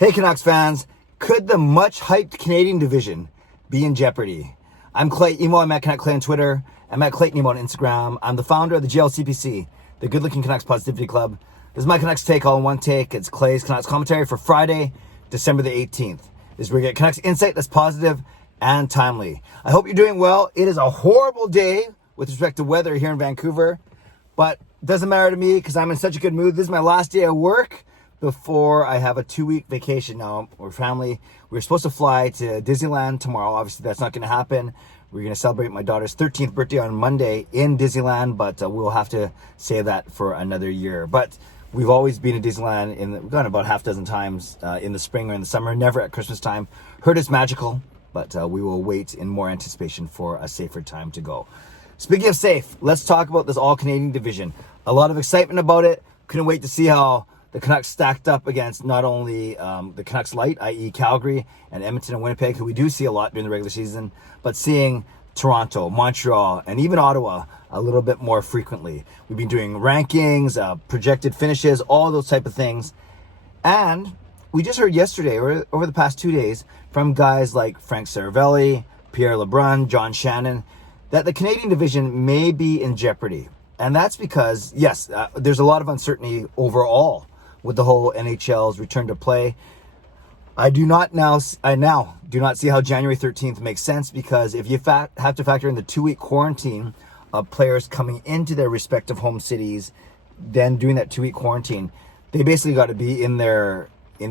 Hey Canucks fans, could the much hyped Canadian division be in jeopardy? I'm Clay Emo, I'm at Canuck Clay on Twitter. I'm at Clayton Emo on Instagram. I'm the founder of the GLCPC, the Good Looking Canucks Positivity Club. This is my Canucks take, all in one take. It's Clay's Canucks commentary for Friday, December the 18th. This is where you get Canucks insight that's positive and timely. I hope you're doing well. It is a horrible day with respect to weather here in Vancouver, but it doesn't matter to me because I'm in such a good mood. This is my last day of work before I have a 2-week vacation. Now, we're family. We're supposed to fly to Disneyland tomorrow. Obviously, that's not going to happen. We're going to celebrate my daughter's 13th birthday on Monday in Disneyland, but we'll have to save that for another year. But we've always been to Disneyland. We've gone about half dozen times in the spring or in the summer, never at Christmas time. Heard it's magical, but we will wait in more anticipation for a safer time to go. Speaking of safe, let's talk about this all-Canadian division. A lot of excitement about it. Couldn't wait to see how the Canucks stacked up against not only the Canucks Light, i.e. Calgary and Edmonton and Winnipeg, who we do see a lot during the regular season, but seeing Toronto, Montreal, and even Ottawa a little bit more frequently. We've been doing rankings, projected finishes, all those type of things. And we just heard yesterday, or over the past 2 days, from guys like Frank Saravelli, Pierre LeBrun, John Shannon, that the Canadian division may be in jeopardy. And that's because, yes, there's a lot of uncertainty overall with the whole NHL's return to play. I now do not see how January 13th makes sense, because if you have to factor in the 2-week quarantine of players coming into their respective home cities, then doing that 2-week quarantine, they basically got to be in their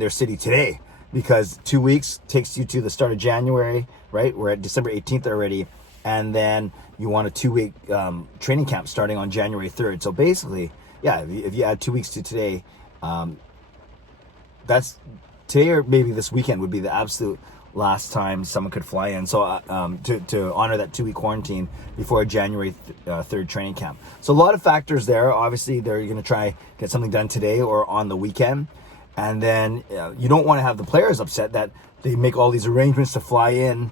city today, because 2 weeks takes you to the start of January, right? We're at December 18th already, and then you want a 2-week training camp starting on January 3rd. So basically, yeah, if you add 2 weeks to today, that's today, or maybe this weekend would be the absolute last time someone could fly in. So to honor that 2-week quarantine before a January 3rd training camp. So a lot of factors there. Obviously, they're going to try get something done today or on the weekend. And then you don't want to have the players upset that they make all these arrangements to fly in,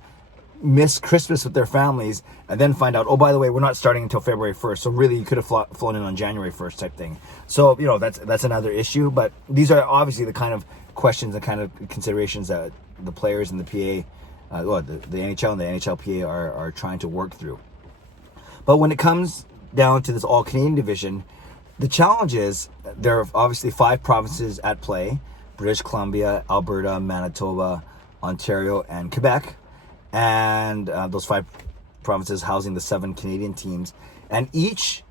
miss Christmas with their families, and then find out, oh, by the way, we're not starting until February 1st. So really, you could have flown in on January 1st type thing. So, that's another issue. But these are obviously the kind of questions and kind of considerations that the players and the PA, the NHL and the NHLPA are trying to work through. But when it comes down to this all-Canadian division, the challenge is there are obviously 5 provinces at play: British Columbia, Alberta, Manitoba, Ontario, and Quebec. And those 5 provinces housing the 7 Canadian teams. And each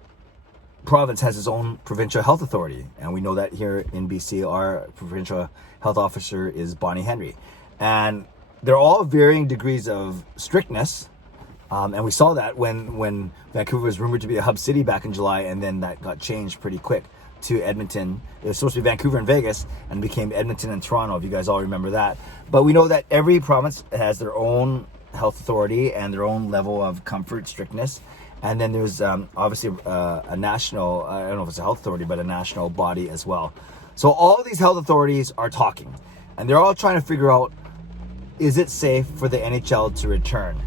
province has its own provincial health authority. And we know that here in BC, our provincial health officer is Bonnie Henry. And they're all varying degrees of strictness. And we saw that when Vancouver was rumored to be a hub city back in July, and then that got changed pretty quick to Edmonton. It was supposed to be Vancouver and Vegas, and became Edmonton and Toronto, if you guys all remember that. But we know that every province has their own health authority and their own level of comfort, strictness. And then there's obviously a national, I don't know if it's a health authority, but a national body as well. So all of these health authorities are talking, and they're all trying to figure out, is it safe for the NHL to return?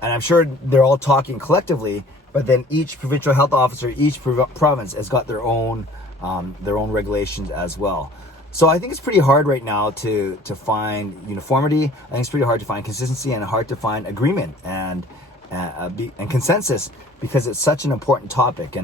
And I'm sure they're all talking collectively, but then each provincial health officer, each province has got their own regulations as well. So I think it's pretty hard right now to find uniformity. I think it's pretty hard to find consistency, and hard to find agreement and consensus, because it's such an important topic.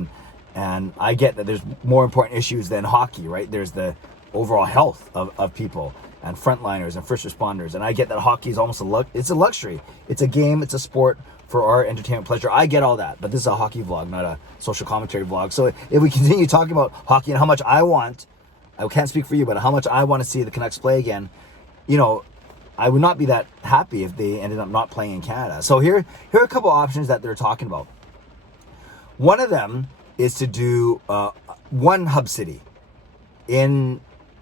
And I get that there's more important issues than hockey, right? There's the overall health of people and frontliners and first responders. And I get that hockey is almost it's a luxury. It's a game. It's a sport for our entertainment pleasure. I get all that, but this is a hockey vlog, not a social commentary vlog. So if we continue talking about hockey and how much I can't speak for you, but how much I want to see the Canucks play again, I would not be that happy if they ended up not playing in Canada. So here are a couple options that they're talking about. One of them is to do one hub city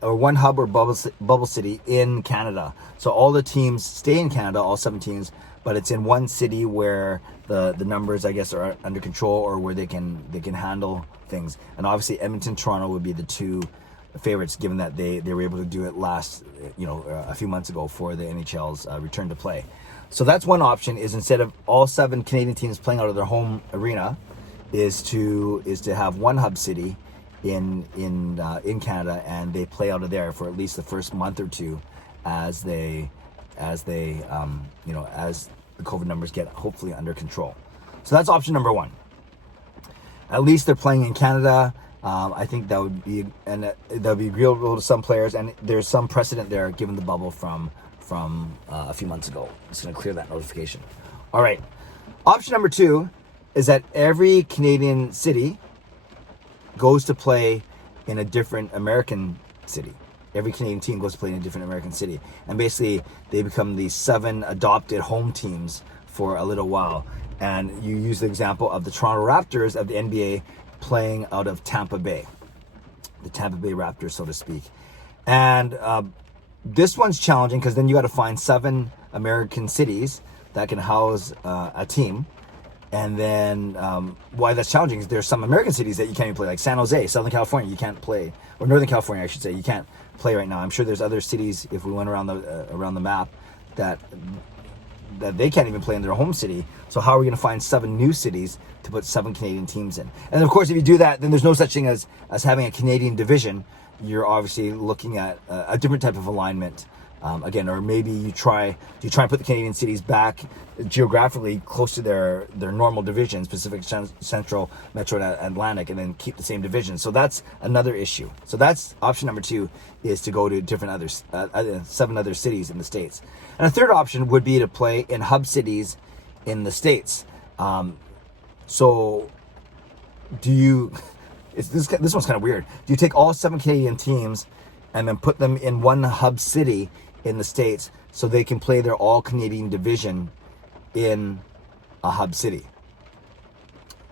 one hub or bubble city in Canada. So all the teams stay in Canada, all 7 teams, but it's in one city where the numbers, I guess, are under control, or where they can handle things. And obviously Edmonton, Toronto would be the 2 favorites, given that they were able to do it last, a few months ago for the NHL's return to play. So that's one option, is instead of all 7 Canadian teams playing out of their home arena, is to have one hub city in Canada, and they play out of there for at least the first month or two, as they as the COVID numbers get hopefully under control. So that's option number one. At least they're playing in Canada. I think that would be agreeable to some players, and there's some precedent there given the bubble from a few months ago. It's going to clear that notification. All right. Option number two is that every Canadian city goes to play in a different American city. Every Canadian team goes to play in a different American city. And basically, they become the 7 adopted home teams for a little while. And you use the example of the Toronto Raptors of the NBA playing out of Tampa Bay. The Tampa Bay Raptors, so to speak. And this one's challenging because then you got to find 7 American cities that can house a team. And then why that's challenging is there's some American cities that you can't even play, like San Jose, Southern California, you can't play, or Northern California, I should say, you can't play right now. I'm sure there's other cities, if we went around the map, that they can't even play in their home city. So how are we going to find 7 new cities to put 7 Canadian teams in? And of course, if you do that, then there's no such thing as having a Canadian division. You're obviously looking at a different type of alignment. Again, or maybe you try and put the Canadian cities back geographically close to their normal divisions, Pacific, Central, Metro, and Atlantic, and then keep the same division. So that's another issue. So that's option number 2, is to go to different 7 other cities in the States. And a third option would be to play in hub cities in the States. So do you? This one's kind of weird. Do you take all 7 Canadian teams and then put them in one hub city in the States so they can play their all-Canadian division in a hub city?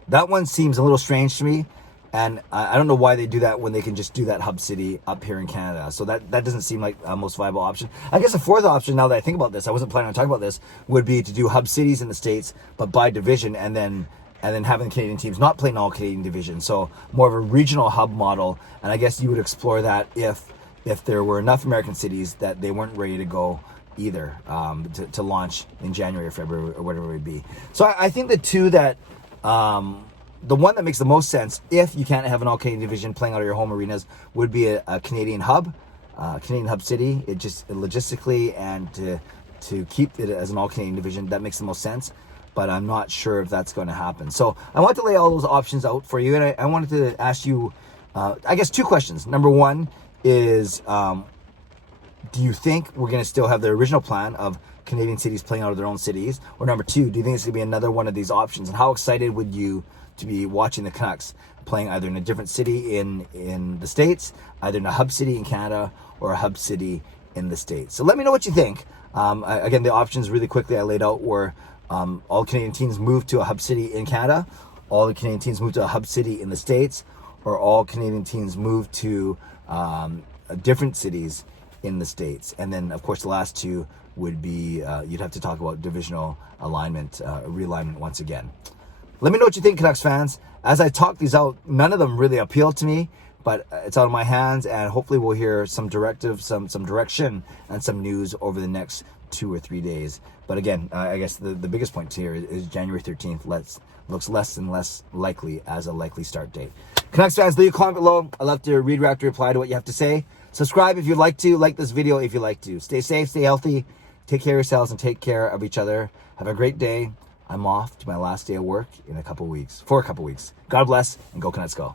That one seems a little strange to me, and I don't know why they do that when they can just do that hub city up here in Canada. So that doesn't seem like a most viable option. I guess a fourth option, now that I think about this, I wasn't planning on talking about this, would be to do hub cities in the States, but by division, and then having the Canadian teams not playing all Canadian divisions. So more of a regional hub model, and I guess you would explore that if there were enough American cities that they weren't ready to go either to launch in January or February or whatever it would be. So I think the two that, the one that makes the most sense, if you can't have an all-Canadian division playing out of your home arenas, would be a Canadian hub city. It just logistically and to keep it as an all-Canadian division, that makes the most sense. But I'm not sure if that's going to happen. So I want to lay all those options out for you. And I wanted to ask you, I guess, 2 questions. Number 1 is, do you think we're going to still have the original plan of Canadian cities playing out of their own cities? Or number 2, do you think it's going to be another one of these options? And how excited would you to be watching the Canucks playing either in a different city in the States, either in a hub city in Canada, or a hub city in the States? So let me know what you think. Again, the options really quickly I laid out were all Canadian teams move to a hub city in Canada, all the Canadian teams move to a hub city in the States, or all Canadian teams move to different cities in the States. And then, of course, the last 2 would be, you'd have to talk about divisional alignment, realignment once again. Let me know what you think, Canucks fans. As I talk these out, none of them really appeal to me, but it's out of my hands, and hopefully we'll hear some directives, some direction, and some news over the next 2 or 3 days. But again, I guess the biggest point here is January 13th looks less and less likely as a likely start date. Canucks fans, leave a comment below. I'd love to read, react, to reply to what you have to say. Subscribe if you'd like to. Like this video if you'd like to. Stay safe, stay healthy. Take care of yourselves and take care of each other. Have a great day. I'm off to my last day of work for a couple weeks. God bless, and go Canucks go.